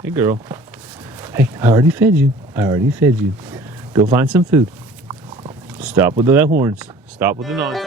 Hey, girl. Hey, I already fed you. I already fed you. Go find some food. Stop with the horns. Stop with the noise.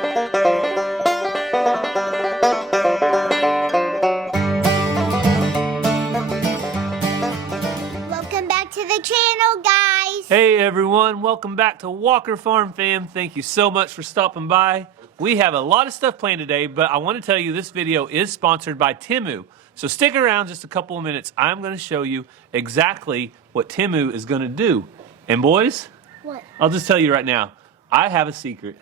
Welcome back to the channel, guys. Hey, everyone. Welcome back to Walker Farm Fam. Thank you so much for stopping by. We have a lot of stuff planned today, but I want to tell you this video is sponsored by Temu. So stick around just a couple of minutes. I'm going to show you exactly what Temu is going to do. And boys, What? I'll just tell you right now, I have a secret.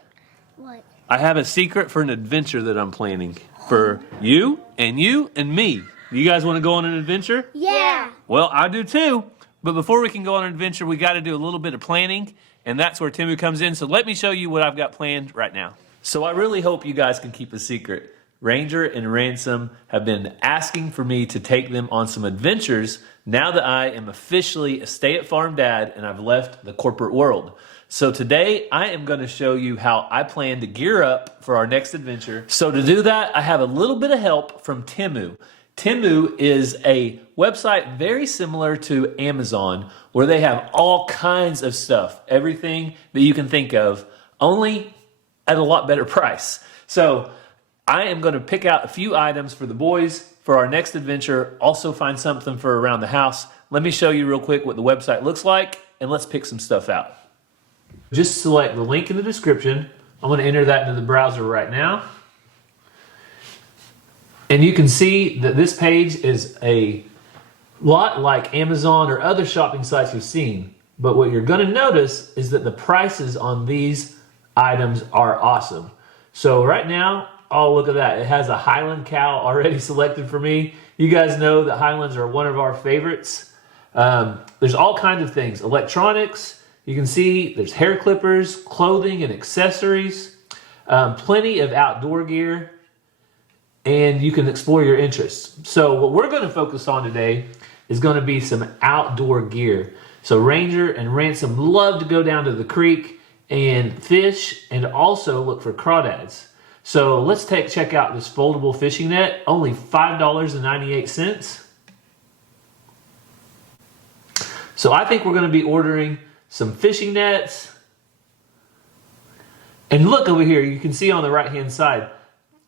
What? I have a secret for an adventure that I'm planning for you and me. You guys want to go on an adventure? Yeah. Well, I do too. But before we can go on an adventure, we got to do a little bit of planning, and that's where Temu comes in. So let me show you what I've got planned right now. So I really hope you guys can keep a secret. Ranger and Ransom have been asking for me to take them on some adventures now that I am officially a stay-at-farm dad and I've left the corporate world. So today I am going to show you how I plan to gear up for our next adventure. So to do that, I have a little bit of help from Temu. Temu is a website very similar to Amazon where they have all kinds of stuff, everything that you can think of, only at a lot better price. So I am going to pick out a few items for the boys for our next adventure, also find something for around the house. Let me show you real quick what the website looks like, and let's pick some stuff out. Just select the link in the description. I'm going to enter that into the browser right now. And you can see that this page is a lot like Amazon or other shopping sites you've seen. But what you're going to notice is that the prices on these items are awesome. So right now, oh, look at that. It has a Highland cow already selected for me. You guys know that Highlands are one of our favorites. There's all kinds of things. Electronics. You can see there's hair clippers, clothing and accessories, plenty of outdoor gear, and you can explore your interests. So what we're going to focus on today is going to be some outdoor gear. So Ranger and Ransom love to go down to the creek and fish and also look for crawdads. So let's check out this foldable fishing net, only $5.98. So I think we're going to be ordering some fishing nets. And look over here, you can see on the right hand side,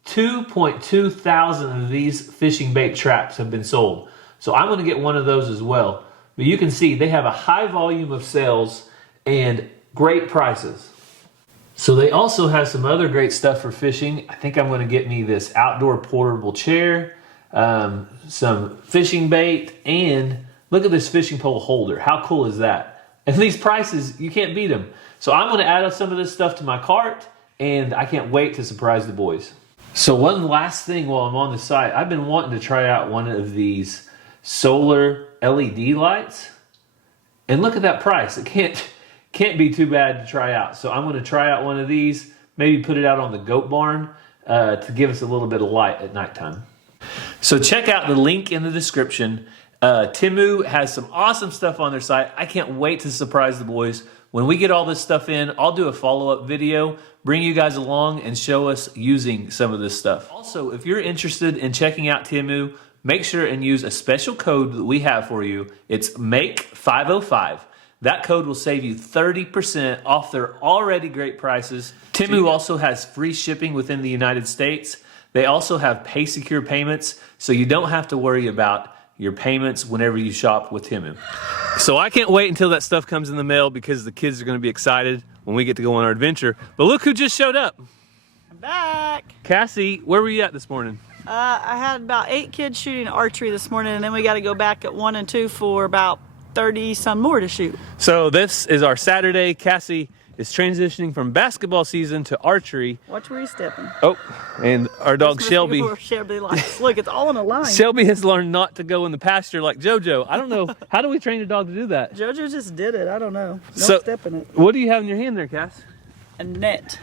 2.2 thousand of these fishing bait traps have been sold. So I'm going to get one of those as well. But you can see they have a high volume of sales and great prices. So they also have some other great stuff for fishing. I think I'm going to get me this outdoor portable chair, some fishing bait, and look at this fishing pole holder. How cool is that? And these prices, you can't beat them. So I'm going to add some of this stuff to my cart, and I can't wait to surprise the boys. So one last thing while I'm on the site, I've been wanting to try out one of these solar LED lights. And look at that price. It can't be too bad to try out. So I'm going to try out one of these, maybe put it out on the goat barn to give us a little bit of light at nighttime. So check out the link in the description. Temu has some awesome stuff on their site. I can't wait to surprise the boys. When we get all this stuff in, I'll do a follow-up video, bring you guys along and show us using some of this stuff. Also, if you're interested in checking out Temu, make sure and use a special code that we have for you. It's MAKE505. That code will save you 30% off their already great prices. Temu also has free shipping within the United States. They also have Pay Secure Payments, so you don't have to worry about your payments whenever you shop with Temu. So I can't wait until that stuff comes in the mail because the kids are going to be excited when we get to go on our adventure. But look who just showed up. I'm back. Cassie, where were you at this morning? I had about 8 kids shooting archery this morning, and then we got to go back at 1 and 2 for about 30 some more to shoot. So this is our Saturday. Cassie is transitioning from basketball season to archery. Watch where you're stepping. Oh, and our dog Shelby. Shelby likes. Look, it's all in a line. Shelby has learned not to go in the pasture like JoJo. I don't know. How do we train a dog to do that? JoJo just did it. I don't know. Don't step in it. What do you have in your hand there, Cass? A net.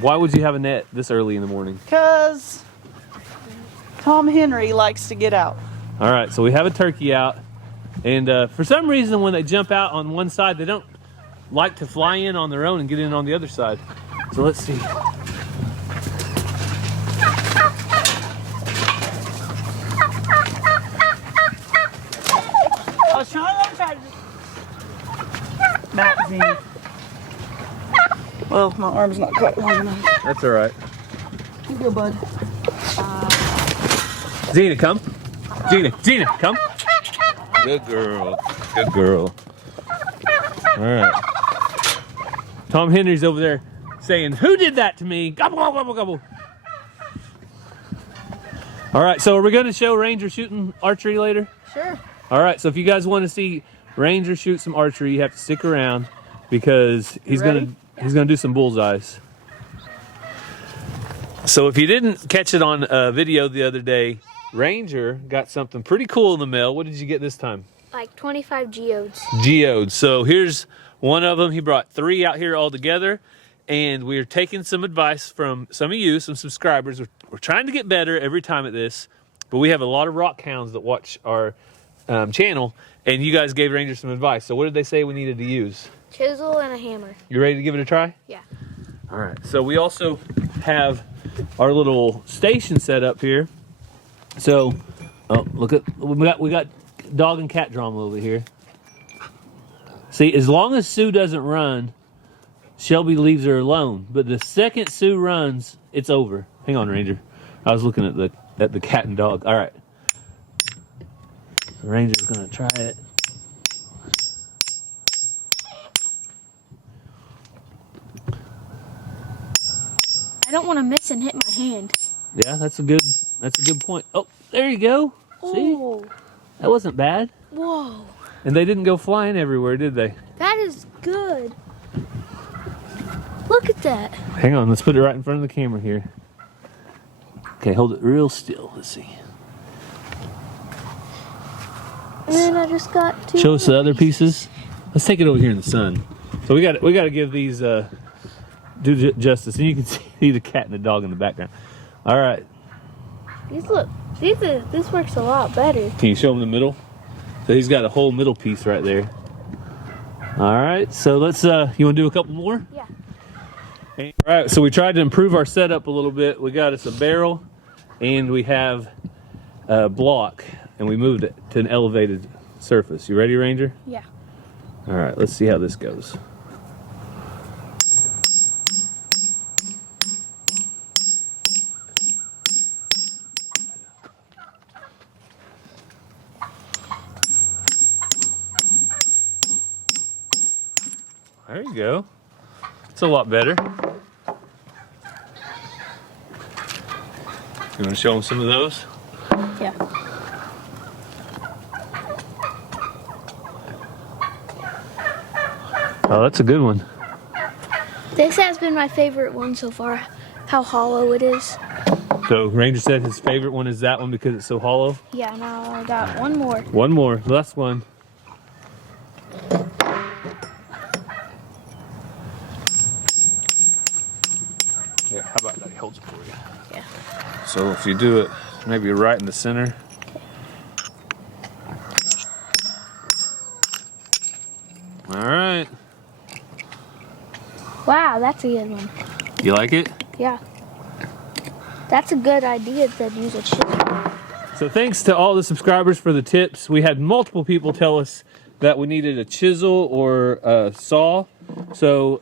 Why would you have a net this early in the morning? Because Tom Henry likes to get out. All right, so we have a turkey out. And for some reason, when they jump out on one side, they don't like to fly in on their own and get in on the other side. So let's see. I was trying to back, Zena. Well, my arm's not quite long enough. That's all right. You go, bud. Zena, come. Zena, come. Good girl. Good girl. All right. Tom Henry's over there saying, "Who did that to me?" Gobble, gobble, gobble, gobble. All right, so are we going to show Ranger shooting archery later? Sure. All right, so if you guys want to see Ranger shoot some archery, you have to stick around because he's gonna do some bullseyes. So if you didn't catch it on video the other day, Ranger got something pretty cool in the mail. What did you get this time? Like 25 geodes. Geodes. So here's one of them. He brought 3 out here all together, and we're taking some advice from some of you, some subscribers. We're trying to get better every time at this, but we have a lot of rock hounds that watch our channel, and you guys gave Ranger some advice. So what did they say we needed to use? Chisel and a hammer. You ready to give it a try? Yeah. All right. So we also have our little station set up here. So, oh, look at we got dog and cat drama over here. See, as long as Sue doesn't run, Shelby leaves her alone. But the second Sue runs, it's over. Hang on, Ranger. I was looking at the cat and dog. All right. The Ranger's gonna try it. I don't want to miss and hit my hand. Yeah, that's a good point. Oh, there you go. See? Oh. That wasn't bad. Whoa. And they didn't go flying everywhere, did they? That is good. Look at that. Hang on, let's put it right in front of the camera here. Okay, hold it real still. Let's see. And then I just got 2. Show us the other pieces. Let's take it over here in the sun. So we got to give these justice, and you can see the cat and the dog in the background. All right. This works a lot better. Can you show him the middle? So he's got a whole middle piece right there. All right. So let's. You want to do a couple more? Yeah. All right. So we tried to improve our setup a little bit. We got us a barrel, and we have a block, and we moved it to an elevated surface. You ready, Ranger? Yeah. All right. Let's see how this goes. There you go. It's a lot better. You want to show them some of those? Yeah. Oh, that's a good one. This has been my favorite one so far. How hollow it is. So Ranger said his favorite one is that one because it's so hollow? Yeah, now I got one more. One more, last one. Yeah, how about that? He holds it for you. Yeah. So if you do it maybe right in the center. All right. Wow, that's a good one. You like it? Yeah. That's a good idea to use a chisel. So thanks to all the subscribers for the tips. We had multiple people tell us that we needed a chisel or a saw. So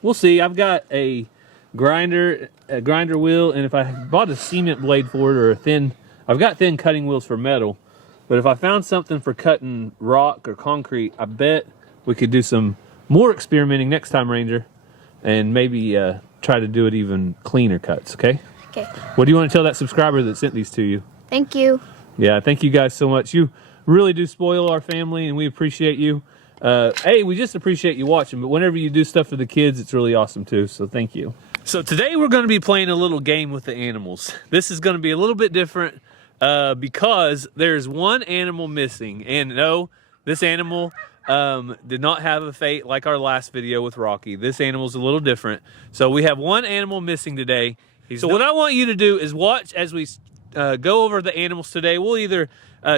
we'll see. I've got a grinder wheel, and if I bought a cement blade for it or I've got thin cutting wheels for metal. But if I found something for cutting rock or concrete, I bet we could do some more experimenting next time, Ranger, and maybe try to do it even cleaner cuts, okay? Okay. What do you want to tell that subscriber that sent these to you? Thank you. Yeah, thank you guys so much. You really do spoil our family, and we appreciate you. Hey, we just appreciate you watching, but whenever you do stuff for the kids, it's really awesome too, so thank you. So today we're going to be playing a little game with the animals. This is going to be a little bit different because there's one animal missing, and no, this animal did not have a fate like our last video with Rocky. This animal's a little different. So we have one animal missing today. So what I want you to do is watch as we go over the animals today. We'll either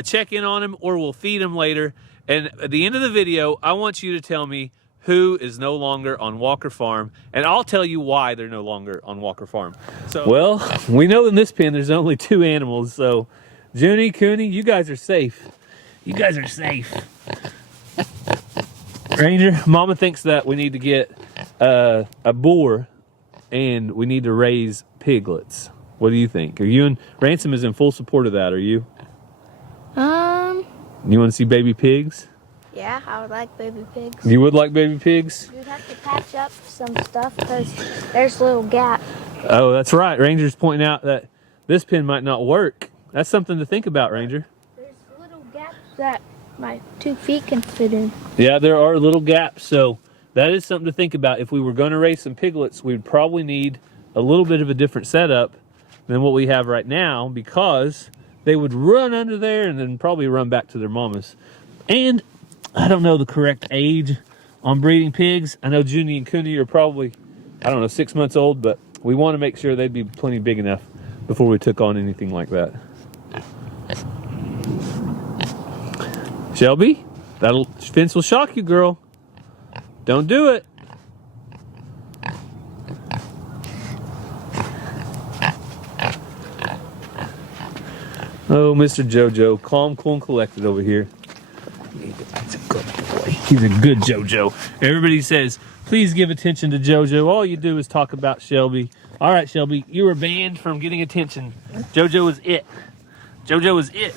check in on them or we'll feed them later. And at the end of the video, I want you to tell me who is no longer on Walker Farm, and I'll tell you why they're no longer on Walker Farm. So, well, we know in this pen there's only 2 animals, so Junie, Cooney, you guys are safe. You guys are safe. Ranger, Mama thinks that we need to get a boar and we need to raise piglets. What do you think? Are you and Ransom is in full support of that, are you? You want to see baby pigs? Yeah, I would like baby pigs. You would like baby pigs? You'd have to patch up some stuff because there's a little gap. Oh, that's right. Ranger's pointing out that this pen might not work. That's something to think about, Ranger. There's little gaps that my 2 feet can fit in. Yeah, there are little gaps, so that is something to think about. If we were going to raise some piglets, we'd probably need a little bit of a different setup than what we have right now, because they would run under there and then probably run back to their mamas. And I don't know the correct age on breeding pigs. I know Junie and Cooney are probably, I don't know, 6 months old, but we want to make sure they'd be plenty big enough before we took on anything like that. Shelby, that fence will shock you, girl. Don't do it. Oh, Mr. JoJo, calm, cool, and collected over here. He's a good boy. He's a good JoJo. Everybody says, please give attention to JoJo. All you do is talk about Shelby. All right, Shelby, you were banned from getting attention. JoJo is it. JoJo is it.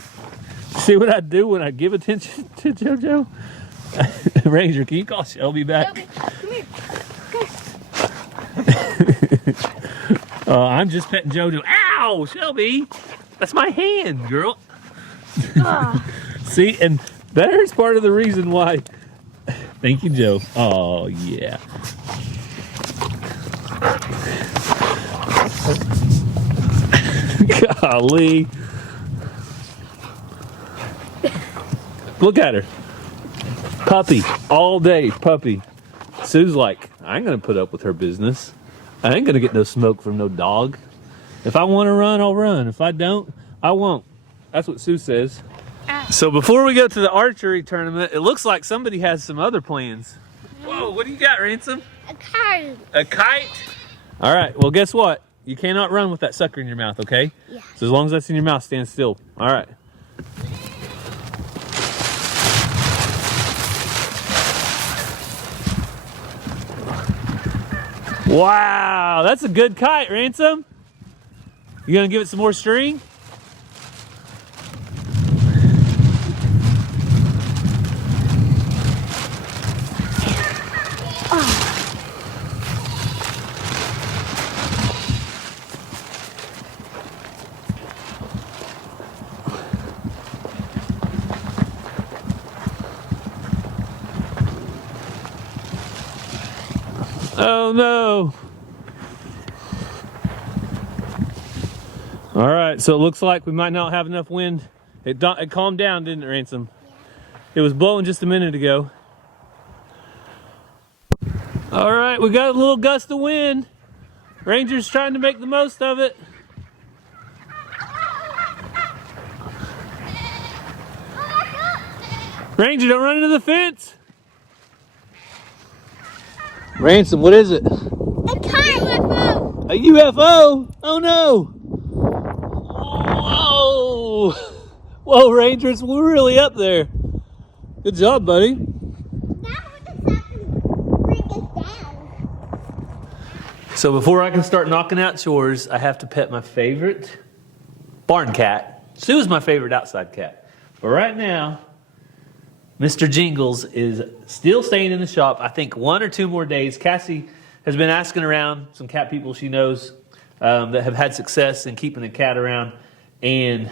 See what I do when I give attention to JoJo? Ranger, can you call Shelby back? Shelby, come here. I'm just petting JoJo. Ow, Shelby! That's my hand, girl. See, and there's part of the reason why. Thank you, Joe. Oh, yeah. Golly. Look at her. Puppy. All day, puppy. Sue's like, I ain't going to put up with her business. I ain't going to get no smoke from no dog. If I want to run, I'll run. If I don't, I won't. That's what Sue says. So before we go to the archery tournament, it looks like somebody has some other plans. Whoa, what do you got, Ransom? A kite. A kite? All right, well, guess what? You cannot run with that sucker in your mouth, okay? Yeah. So as long as that's in your mouth, stand still. All right. Wow, that's a good kite, Ransom. You gonna give it some more string? Oh no. All right, so it looks like we might not have enough wind. It calmed down, didn't it, Ransom? Yeah. It was blowing just a minute ago. All right, we got a little gust of wind. Ranger's trying to make the most of it. Ranger, don't run into the fence. Ransom, what is it? A kite. UFO. A UFO? Oh no! Whoa! Whoa, Rangers, we're really up there. Good job, buddy. Now we just have to bring us down. So before I can start knocking out chores, I have to pet my favorite barn cat. Sue is my favorite outside cat. But right now, Mr. Jingles is still staying in the shop. I think 1 or 2 more days. Cassie has been asking around some cat people she knows that have had success in keeping a cat around. And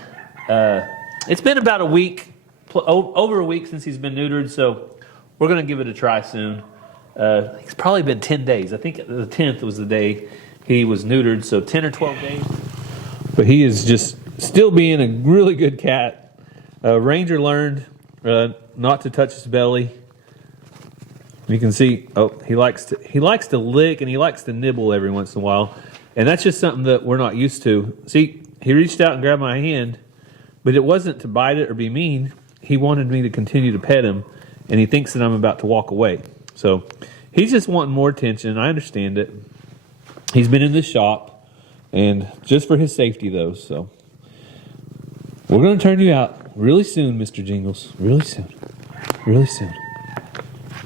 it's been about a week, over a week since he's been neutered. So we're going to give it a try soon. It's probably been 10 days. I think the 10th was the day he was neutered. So 10 or 12 days. But he is just still being a really good cat. Ranger learned not to touch his belly. You can see, oh, he likes to lick and he likes to nibble every once in a while, and that's just something that we're not used to. See, he reached out and grabbed my hand, but it wasn't to bite it or be mean. He wanted me to continue to pet him, and he thinks that I'm about to walk away. So he's just wanting more attention. I understand it. He's been in the shop, and just for his safety, though. So we're going to turn you out. Really soon, Mr. Jingles. Really soon. Really soon.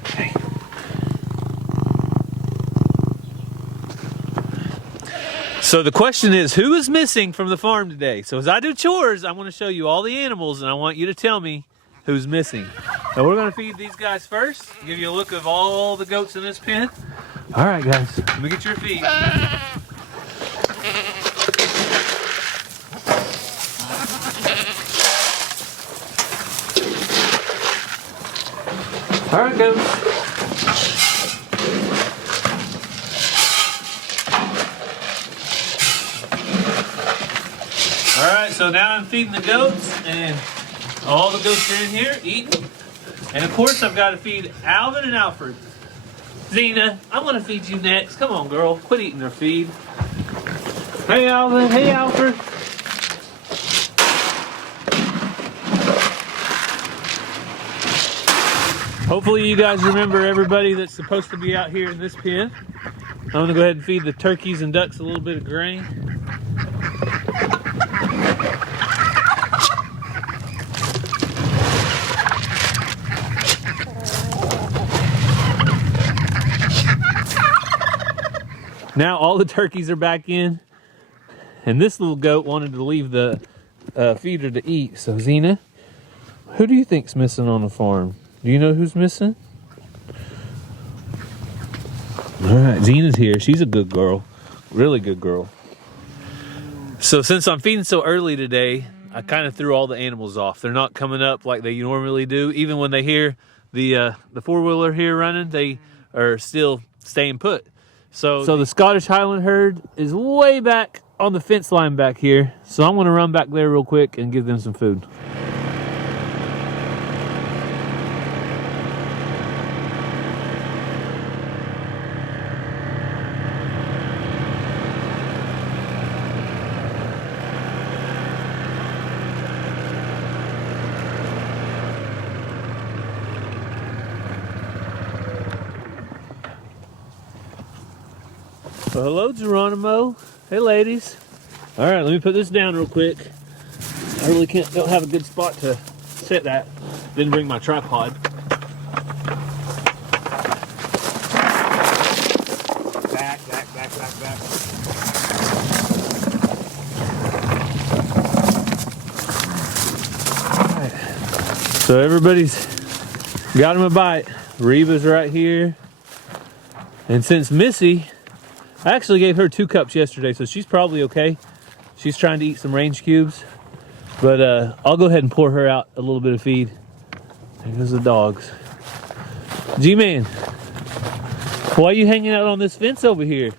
Hey. So the question is, who is missing from the farm today? So as I do chores, I want to show you all the animals, and I want you to tell me who's missing. Now we're going to feed these guys first, give you a look of all the goats in this pen. All right, guys, let me get your feed. All right, goats. All right, so now I'm feeding the goats, and all the goats are in here eating. And of course, I've got to feed Alvin and Alfred. Zena, I'm gonna feed you next. Come on, girl, quit eating their feed. Hey, Alvin. Hey, Alfred. Hopefully you guys remember everybody that's supposed to be out here in this pen. I'm gonna go ahead and feed the turkeys and ducks a little bit of grain. Now all the turkeys are back in, and this little goat wanted to leave the feeder to eat. So Zena, who do you think's missing on the farm? Do you know who's missing? All right, Zena's here. She's a good girl, really good girl. So since I'm feeding so early today, I kind of threw all the animals off. They're not coming up like they normally do. Even when they hear the four-wheeler here running, they are still staying put. So the Scottish Highland herd is way back on the fence line back here. So I'm gonna run back there real quick and give them some food. Well, hello, Geronimo. Hey, ladies. All right, let me put this down real quick. I really don't have a good spot to sit at. Didn't bring my tripod. Back. All right. So everybody's got him a bite. Reba's right here. And since Missy, I actually gave her 2 cups yesterday, so she's probably okay. She's trying to eat some range cubes. But I'll go ahead and pour her out a little bit of feed. There goes the dogs. G-Man, why are you hanging out on this fence over here?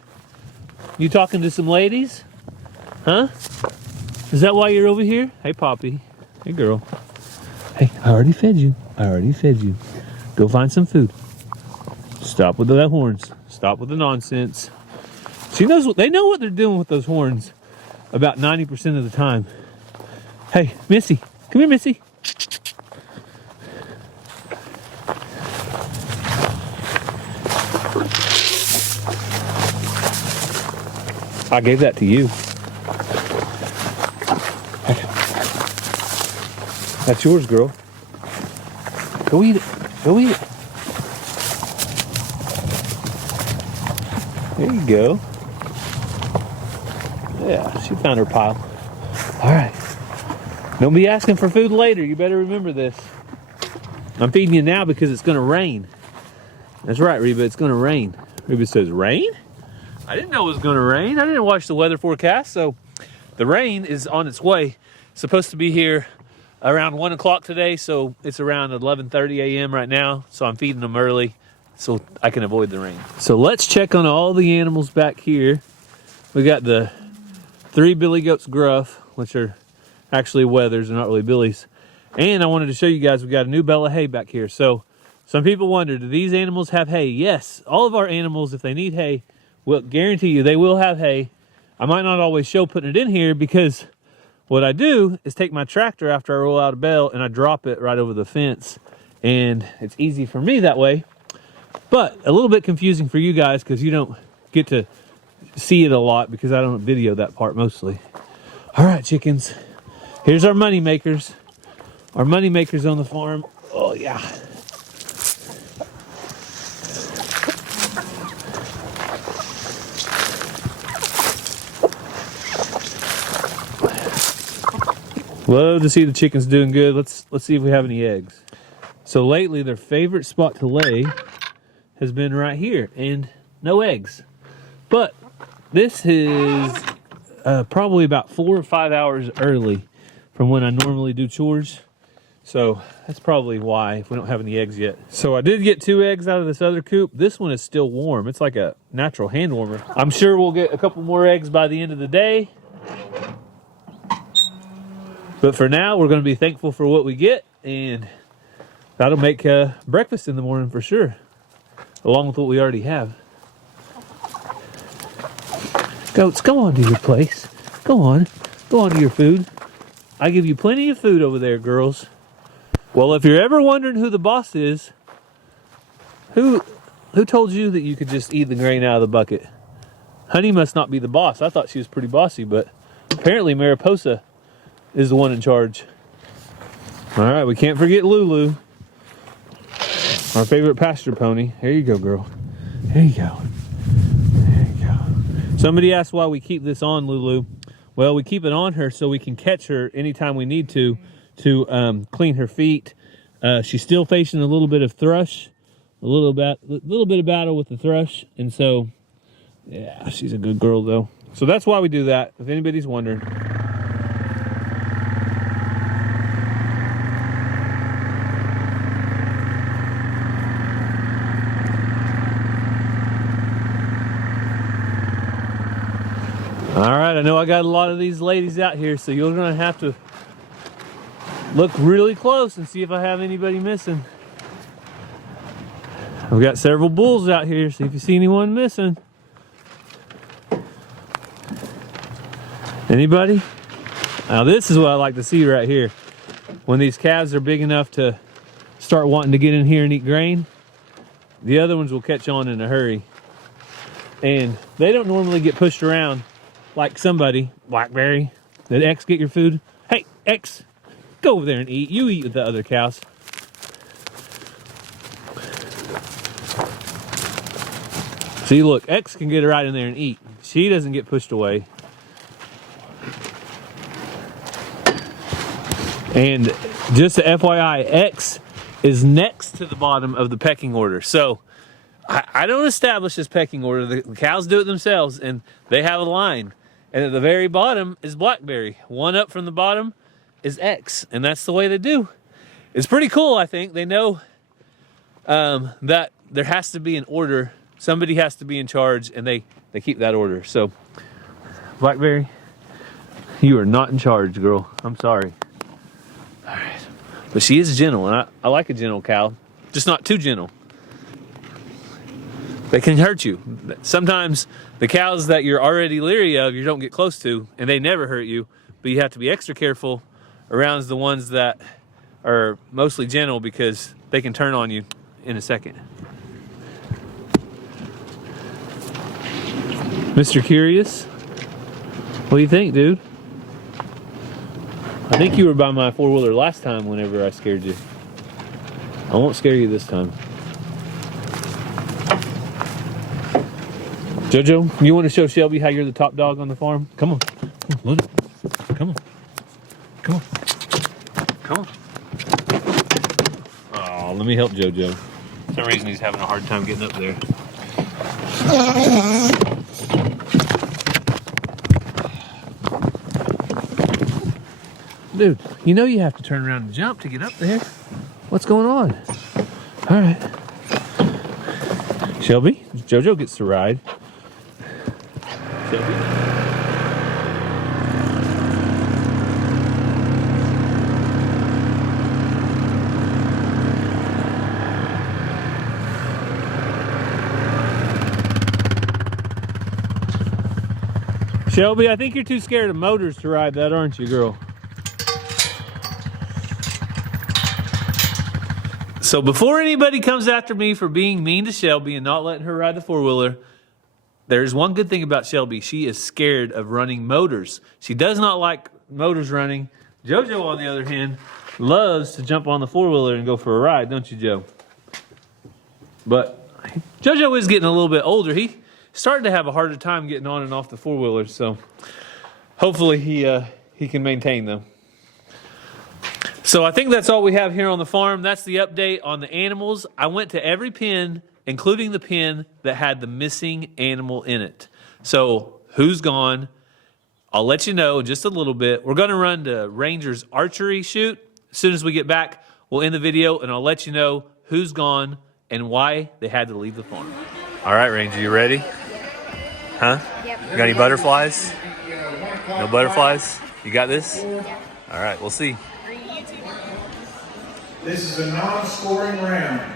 You talking to some ladies? Huh? Is that why you're over here? Hey, Poppy. Hey, girl. Hey, I already fed you. Go find some food. Stop with the horns. Stop with the nonsense. She knows they know what they're doing with those horns about 90% of the time. Hey, Missy. Come here, Missy. I gave that to you. That's yours, girl. Go eat it. Go eat it. There you go. Yeah, she found her pile. All right. Don't be asking for food later. You better remember this. I'm feeding you now because it's going to rain. That's right, Reba. It's going to rain. Reba says, rain? I didn't know it was going to rain. I didn't watch the weather forecast. So the rain is on its way. It's supposed to be here around 1 o'clock today. So it's around 11:30 a.m. right now. So I'm feeding them early so I can avoid the rain. So let's check on all the animals back here. We got the 3 billy goats gruff, which are actually wethers, they're not really billies. And I wanted to show you guys, we got a new bale of hay back here. So some people wonder, do these animals have hay? Yes, all of our animals, if they need hay, will guarantee you they will have hay. I might not always show putting it in here because what I do is take my tractor after I roll out a bale and I drop it right over the fence. And it's easy for me that way, but a little bit confusing for you guys because you don't get to see it a lot because I don't video that part mostly. All right, chickens. Here's our money makers. our money makers on the farm. Oh yeah. Love to see the chickens doing good. Let's see if we have any eggs. So lately their favorite spot to lay has been right here, and no eggs. But this is probably about 4 or 5 hours early from when I normally do chores. So that's probably why, if we don't have any eggs yet. So I did get 2 eggs out of this other coop. This one is still warm. It's like a natural hand warmer. I'm sure we'll get a couple more eggs by the end of the day. But for now, we're going to be thankful for what we get, and that'll make breakfast in the morning for sure, along with what we already have. Goats, go on to your place. Go on to your food. I give you plenty of food over there, girls. Well, if you're ever wondering who the boss is, who told you that you could just eat the grain out of the bucket? Honey must not be the boss. I thought she was pretty bossy, but apparently Mariposa is the one in charge. All right, we can't forget Lulu, our favorite pasture pony. There you go, girl. There you go. There you go. Somebody asked why we keep this on Lulu. Well, we keep it on her so we can catch her anytime we need to clean her feet. She's still facing a little bit of thrush, a little bit of battle with the thrush, and so yeah, she's a good girl though. So that's why we do that, if anybody's wondering. All right, I know I got a lot of these ladies out here, so you're gonna have to look really close and see if I have anybody missing. I've got several bulls out here, see if you see anyone missing. Anybody? Now this is what I like to see right here. When these calves are big enough to start wanting to get in here and eat grain, the other ones will catch on in a hurry. And they don't normally get pushed around like somebody, Blackberry. Did X get your food? Hey, X, go over there and eat. You eat with the other cows. See, look, X can get right in there and eat. She doesn't get pushed away. And just a FYI, X is next to the bottom of the pecking order. So I don't establish this pecking order. The cows do it themselves, and they have a line. And at the very bottom is Blackberry. One up from the bottom is X, and that's the way they do. It's pretty cool, I think. They know that there has to be an order. Somebody has to be in charge, and they keep that order. So, Blackberry, you are not in charge, girl. I'm sorry. All right. But she is gentle, and I like a gentle cow, just not too gentle. They can hurt you. Sometimes the cows that you're already leery of, you don't get close to, and they never hurt you, but you have to be extra careful around the ones that are mostly gentle because they can turn on you in a second. Mr. Curious, what do you think, dude? I think you were by my four-wheeler last time whenever I scared you. I won't scare you this time. Jojo, you want to show Shelby how you're the top dog on the farm? Come on. Come on. Come on. Come on. Come on. Oh, let me help Jojo. For some reason he's having a hard time getting up there. Dude, you know you have to turn around and jump to get up there. What's going on? All right. Shelby, Jojo gets to ride. Shelby. Shelby, I think you're too scared of motors to ride that, aren't you, girl? So before anybody comes after me for being mean to Shelby and not letting her ride the four-wheeler, there's one good thing about Shelby. She is scared of running motors. She does not like motors running. Jojo, on the other hand, loves to jump on the four-wheeler and go for a ride, don't you, Joe? But JoJo is getting a little bit older. He's starting to have a harder time getting on and off the four-wheeler, so hopefully he can maintain them. So I think that's all we have here on the farm. That's the update on the animals. I went to every pen, including the pen that had the missing animal in it. So who's gone? I'll let you know in just a little bit. We're going to run to Ranger's archery shoot. As soon as we get back, we'll end the video, and I'll let you know who's gone and why they had to leave the farm. All right, Ranger, you ready? Huh? Yep. You got any butterflies? No butterflies? You got this? All right, we'll see. This is a non-scoring round.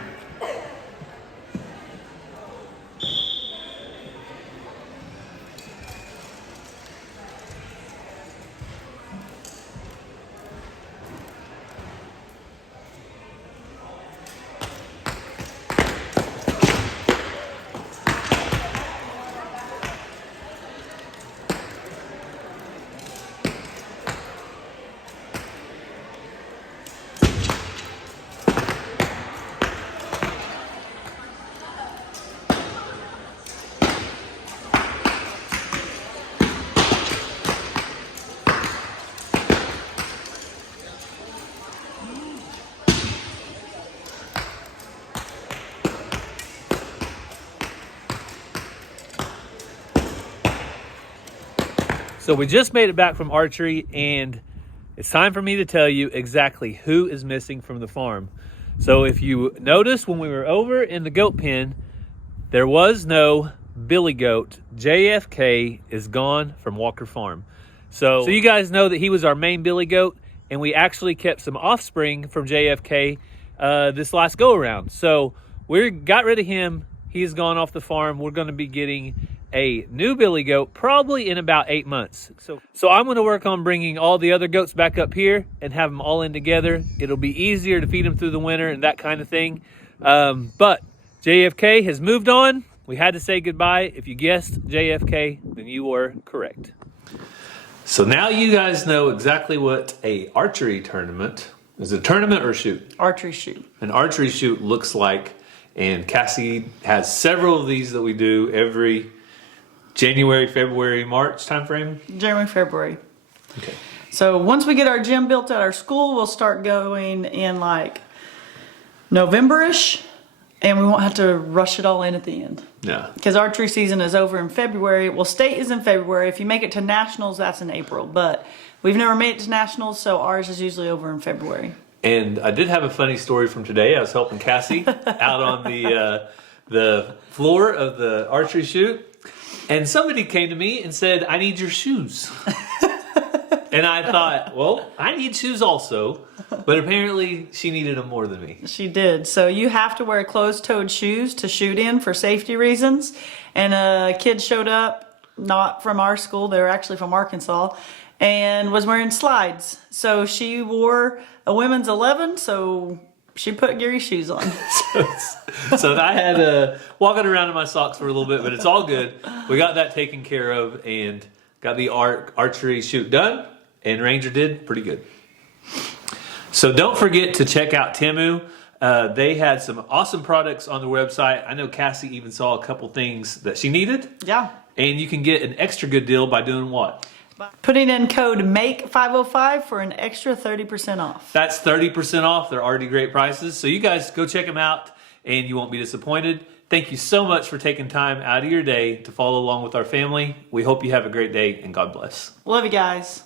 So we just made it back from archery, and it's time for me to tell you exactly who is missing from the farm. So if you notice, when we were over in the goat pen, there was no billy goat. JFK is gone from Walker Farm. So you guys know that he was our main billy goat, and we actually kept some offspring from JFK this last go around. So we got rid of him. He's gone off the farm. We're going to be getting a new billy goat probably in about 8 months. So I'm going to work on bringing all the other goats back up here and have them all in together. It'll be easier to feed them through the winter and that kind of thing. But JFK has moved on. We had to say goodbye. If you guessed JFK, then you were correct. So now you guys know exactly what a archery tournament is. A tournament or a shoot? Archery shoot. An archery shoot looks like, and Cassie has several of these that we do every January, February, March timeframe? January, February. Okay. So once we get our gym built at our school, we'll start going in like November-ish, and we won't have to rush it all in at the end. Yeah. Because archery season is over in February. Well, state is in February. If you make it to nationals, that's in April. But we've never made it to nationals, so ours is usually over in February. And I did have a funny story from today. I was helping Cassie out on the floor of the archery shoot. And somebody came to me and said, I need your shoes. And I thought, well, I need shoes also. But apparently she needed them more than me. She did. So you have to wear closed-toed shoes to shoot in for safety reasons. And a kid showed up, not from our school, they were actually from Arkansas, and was wearing slides. So she wore a women's 11, so she put Gary's shoes on. So I had walking around in my socks for a little bit, but it's all good. We got that taken care of and got the archery shoot done, and Ranger did pretty good. So don't forget to check out Temu. They had some awesome products on their website. I know Cassie even saw a couple things that she needed. Yeah. And you can get an extra good deal by doing what? Putting in code MAKE505 for an extra 30% off. That's 30% off. They're already great prices. So you guys go check them out and you won't be disappointed. Thank you so much for taking time out of your day to follow along with our family. We hope you have a great day and God bless. Love you guys.